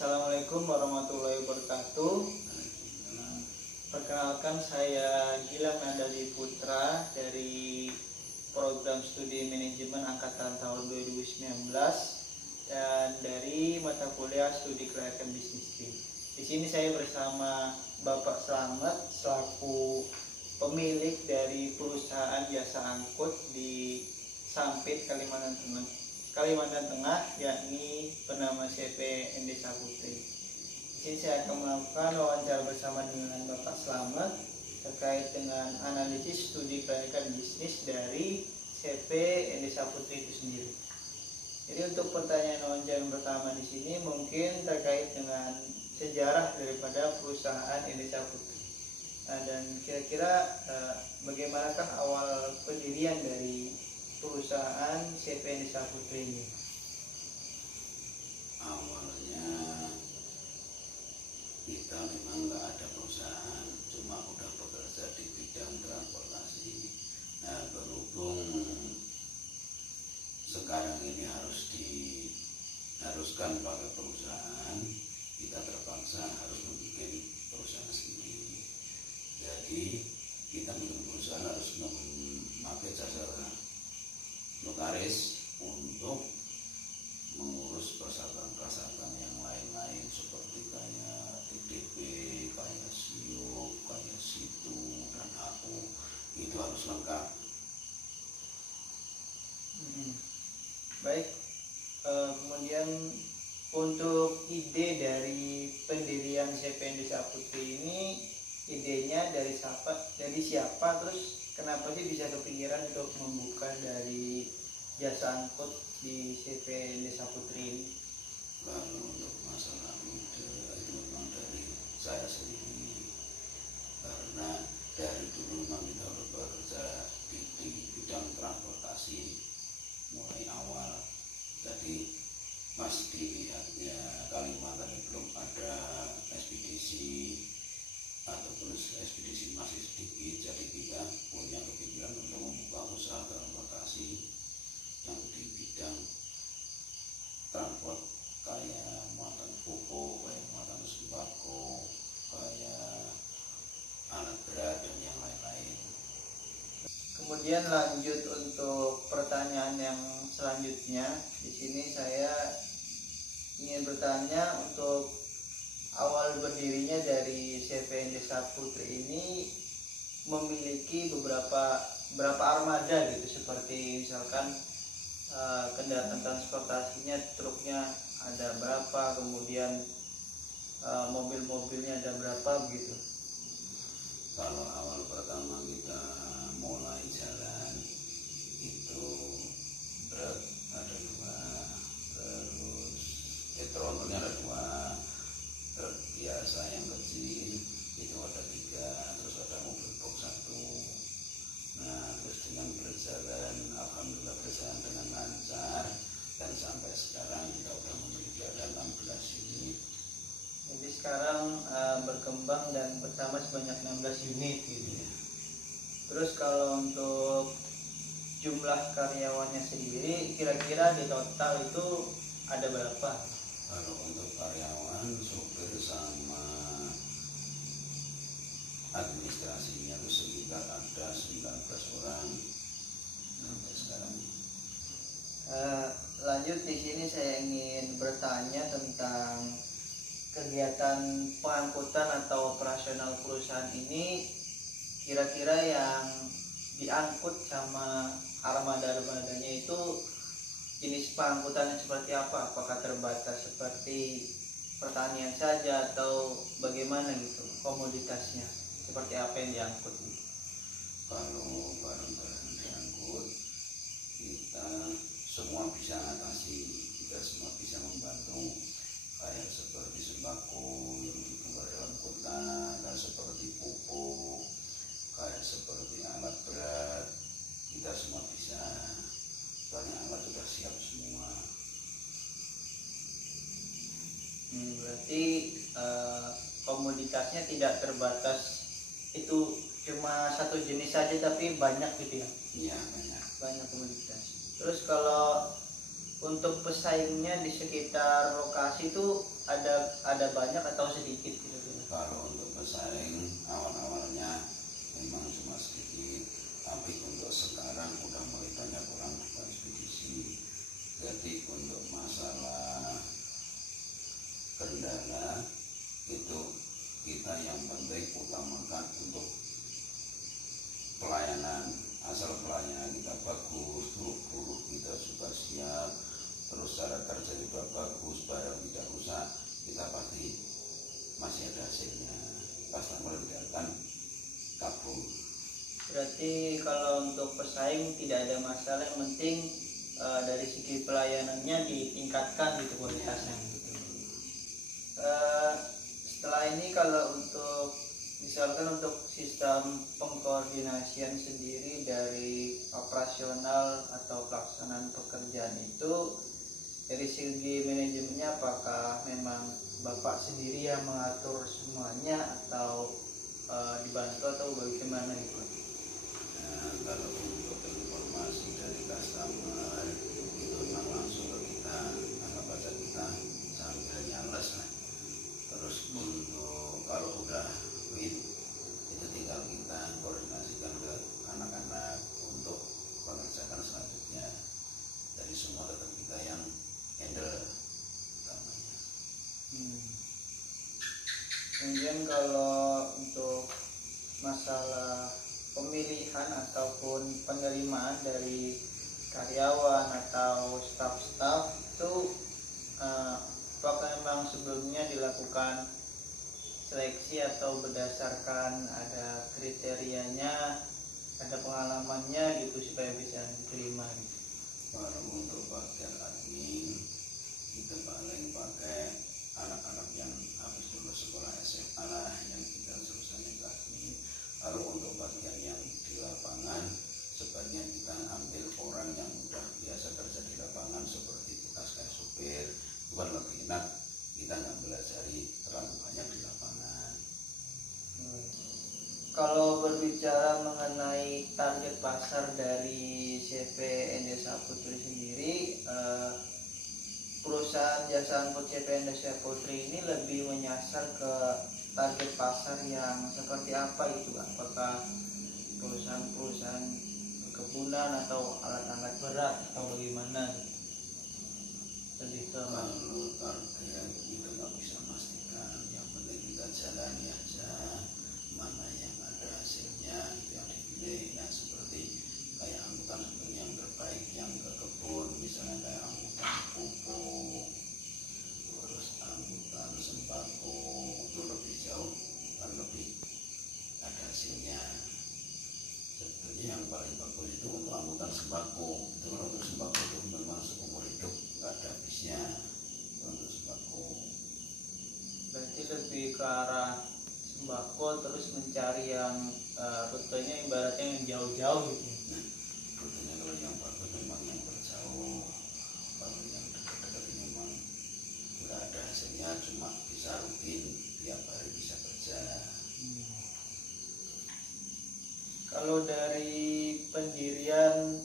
Assalamualaikum warahmatullahi wabarakatuh. Perkenalkan, saya Gilang Nadali Putra dari program studi manajemen angkatan tahun 2019 dan dari mata kuliah studi kelayakan bisnis B. Di sini saya bersama Bapak Slamet selaku pemilik dari perusahaan jasa angkut di Sampit, Kalimantan Tengah, yakni bernama CP Endesa Putri. Di sini saya akan melakukan wawancara bersama dengan Bapak Slamet terkait dengan analisis studi kelayakan bisnis dari CP Endesa Putri itu sendiri. Jadi untuk pertanyaan wawancara pertama di sini mungkin terkait dengan sejarah daripada perusahaan Endesa Putri. Dan kira-kira bagaimanakah awal pendirian dari perusahaan CP Endesa Putri ini? Awalnya kita memang nggak ada perusahaan, cuma udah bekerja di bidang transportasi. Nah, berhubung sekarang ini diharuskan pakai perusahaan, kita terpaksa harus membuat perusahaan sendiri. Jadi kita membuat perusahaan harus memakai jasa notaris untuk mengurus persyaratan-persyaratan yang lain-lain seperti kayak TDP, kayak SIO, kayak SITU, dan AU. Itu harus lengkap. Baik, kemudian untuk ide dari pendirian CP Endesa Putri ini, idenya dari siapa, terus kenapa sih bisa kepikiran untuk membuka dari jasa angkut di CP Endesa Putri ini? Kalau untuk masalah ide itu memang dari saya sendiri, karena dari dulu memang kita bekerja di bidang transportasi mulai awal. Jadi pas dilihatnya Kalimantan belum ada ekspedisi ataupun ekspedisi masih sedikit, jadi kita punya kepikiran untuk membuka usaha transportasi yang di bidang transport kayak muatan pupuk, kayak muatan sembako, kayak alat berat dan yang lain-lain. Kemudian lanjut untuk pertanyaan yang selanjutnya. Di sini saya ingin bertanya untuk awal berdirinya dari CP Endesa Putri ini memiliki beberapa armada gitu, seperti misalkan kendaraan transportasinya, truknya ada berapa, kemudian mobil-mobilnya ada berapa begitu. Kalau awal pertama kita mulai jalan itu truk ada 2, terus trontonnya ada 2, truk biasa yang kecil itu ada 3, terus ada mobil box 1. Nah, terus dengan berjalan, alhamdulillah berjalan dengan lancar, dan sampai sekarang kita sudah memiliki ada 16 unit. Jadi sekarang berkembang dan bersama sebanyak 16 unit gitu ya. Terus kalau untuk jumlah karyawannya sendiri kira-kira di total itu ada berapa? Kalau untuk karyawan, sopir sama administrasinya itu sekitar ada 19 orang sampai sekarang. Lanjut, di sini saya ingin bertanya tentang kegiatan pengangkutan atau operasional perusahaan ini. Kira-kira yang diangkut sama armada-armadanya itu jenis pengangkutannya seperti apa? Apakah terbatas seperti pertanian saja atau bagaimana gitu komoditasnya? Seperti apa yang diangkut? Kalau barang-barang diangkut, kita semua bisa atasi, kita semua bisa membantu, kayak seperti sembako yang dibuka dalam kota, kayak seperti pupuk, kayak seperti alat berat, kita semua bisa. Banyak alat sudah siap semua. Berarti komoditasnya tidak terbatas, itu cuma satu jenis saja tapi banyak gitu ya? Iya, banyak. Banyak komoditas. Terus kalau untuk pesaingnya di sekitar lokasi itu ada banyak atau sedikit gitu? Kalau untuk pesaing awal-awalnya memang cuma sedikit, tapi untuk sekarang udah mulai banyak orang buka ekspedisi. Jadi untuk masalah kendala itu kita yang penting utamakan untuk pelayanan. Asal pelayanan kita bagus, guru kita juga siap, terus cara kerja juga bagus, barang tidak rusak, kita pasti masih ada hasilnya. Customer tidak akan kabur. Berarti kalau untuk pesaing tidak ada masalah, yang penting dari segi pelayanannya ditingkatkan gitu kualitasnya gitu. Setelah ini kalau untuk misalkan untuk sistem pengkoordinasian sendiri dari operasional atau pelaksanaan pekerjaan itu dari segi manajemennya, apakah memang Bapak sendiri yang mengatur semuanya atau dibantu atau bagaimana itu? Nah, kalau untuk informasi dari customer itu memang langsung ke kita, anggap aja kita sambil nyales lah. Terus untuk kalau udah win itu tinggal kita koordinasikan ke anak-anak untuk mengerjakan selanjutnya. Dari semua tetap kita yang handle utamanya. Kemudian kalau untuk masalah pemilihan ataupun penerimaan dari karyawan atau staf-staf itu apakah memang sebelumnya dilakukan seleksi atau berdasarkan ada kriterianya, ada pengalamannya gitu supaya bisa diterima gitu? Kalau untuk bagian admin kita paling pakai anak-anak yang habis lulus sekolah SMA lah yang kita selesai ke admin. Kalau untuk bagian yang di lapangan sebaiknya kita ambil orang yang udah biasa kerja di lapangan seperti bekas kayak supir, itu kan lebih enak, kita nggak belajari terlalu banyak di lapangan. Kalau berbicara mengenai target pasar dari CV Endesa Putri sendiri, perusahaan jasa angkut CV Endesa Putri ini lebih menyasar ke target pasar yang seperti apa itu, Pak? Apakah perusahaan-perusahaan perkebunan atau alat-alat berat atau bagaimana? Lebih ke Kalau target kita nggak bisa pastikan, yang penting kita jalani aja, mana yang ada hasilnya itu yang dipilih. Nah seperti kayak angkutan seperti yang terbaik yang ke kebun, misalnya kayak angkutan pupuk, terus angkutan sembako, itu lebih jauh dan lebih ada hasilnya. Sebenarnya yang paling bagus itu untuk angkutan sembako. Itu kalau untuk sembako itu memang seumur hidup nggak ada habisnya untuk sembako. berarti lebih ke arah sembako, terus mencari yang rutenya ibaratnya yang jauh-jauh gitu. Nah, rutenya kalau yang bagus memang yang berjauh. Kalau yang dekat-dekat ini memang nggak ada hasilnya, cuma bisa rutin tiap hari bisa kerja. Kalau dari pendirian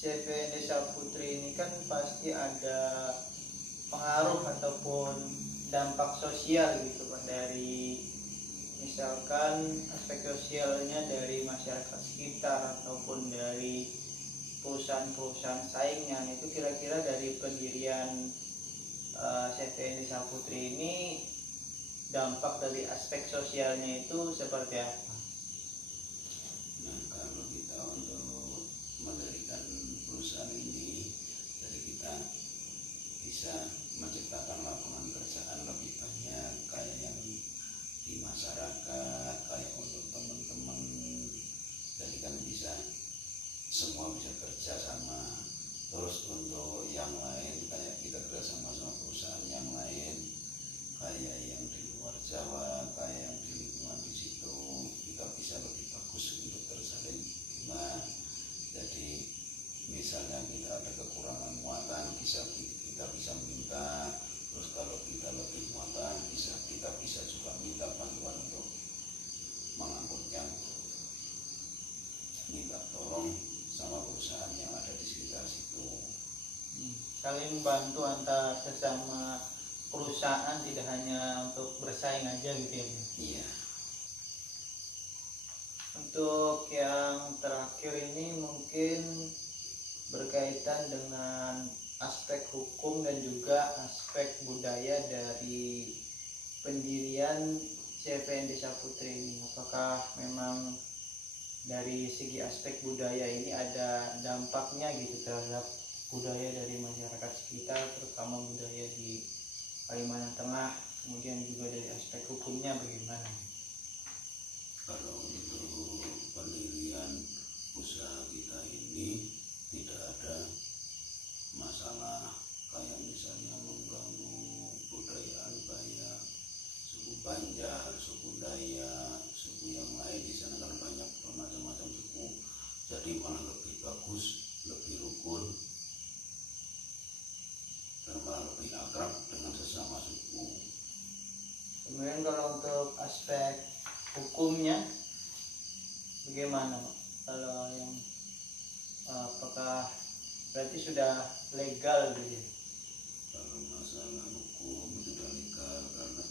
CV Endesa Putri ini kan pasti ada pengaruh ataupun dampak sosial gitu Pak, dari misalkan aspek sosialnya dari masyarakat sekitar ataupun dari perusahaan-perusahaan saingan. Itu kira-kira dari pendirian CV Endesa Putri ini dampak dari aspek sosialnya itu seperti apa? Nah, kalau kita untuk mendirikan perusahaan ini, jadi kita bisa menciptakan lapangan kerjaan lebih banyak, kayak yang di masyarakat, kayak untuk teman-teman. Jadi kan bisa semua bisa kerja sama. Terus untuk yang lain kayak kita kerja sama sama perusahaan yang lain, kayak yang di luar Jawa, kayak yang di lingkungan di situ, kita bisa lebih bagus untuk terjalin hubungan. Jadi misalnya kita ada kekurangan muatan, kita bisa minta. Terus kalau saling bantu antar sesama perusahaan, tidak hanya untuk bersaing aja gitu ya. Iya. Untuk yang terakhir ini mungkin berkaitan dengan aspek hukum dan juga aspek budaya dari pendirian CPND Saputri ini. Apakah memang dari segi aspek budaya ini ada dampaknya gitu terhadap budaya dari masyarakat sekitar, terutama budaya di Kalimantan Tengah, kemudian juga dari aspek hukumnya bagaimana? Kalau untuk pendirian usaha kita ini tidak ada masalah kayak misalnya mengganggu budayaan kayak suku Banjar, suku Dayak, suku yang lain. Di sana kan banyak bermacam-macam suku, jadi malah lebih bagus, lebih rukun, dan malah lebih akrab dengan sesama suku. Kemudian kalau untuk aspek hukumnya bagaimana Pak? Kalau yang apakah berarti sudah legal gitu ya? Kalau masalah hukum sudah legal karena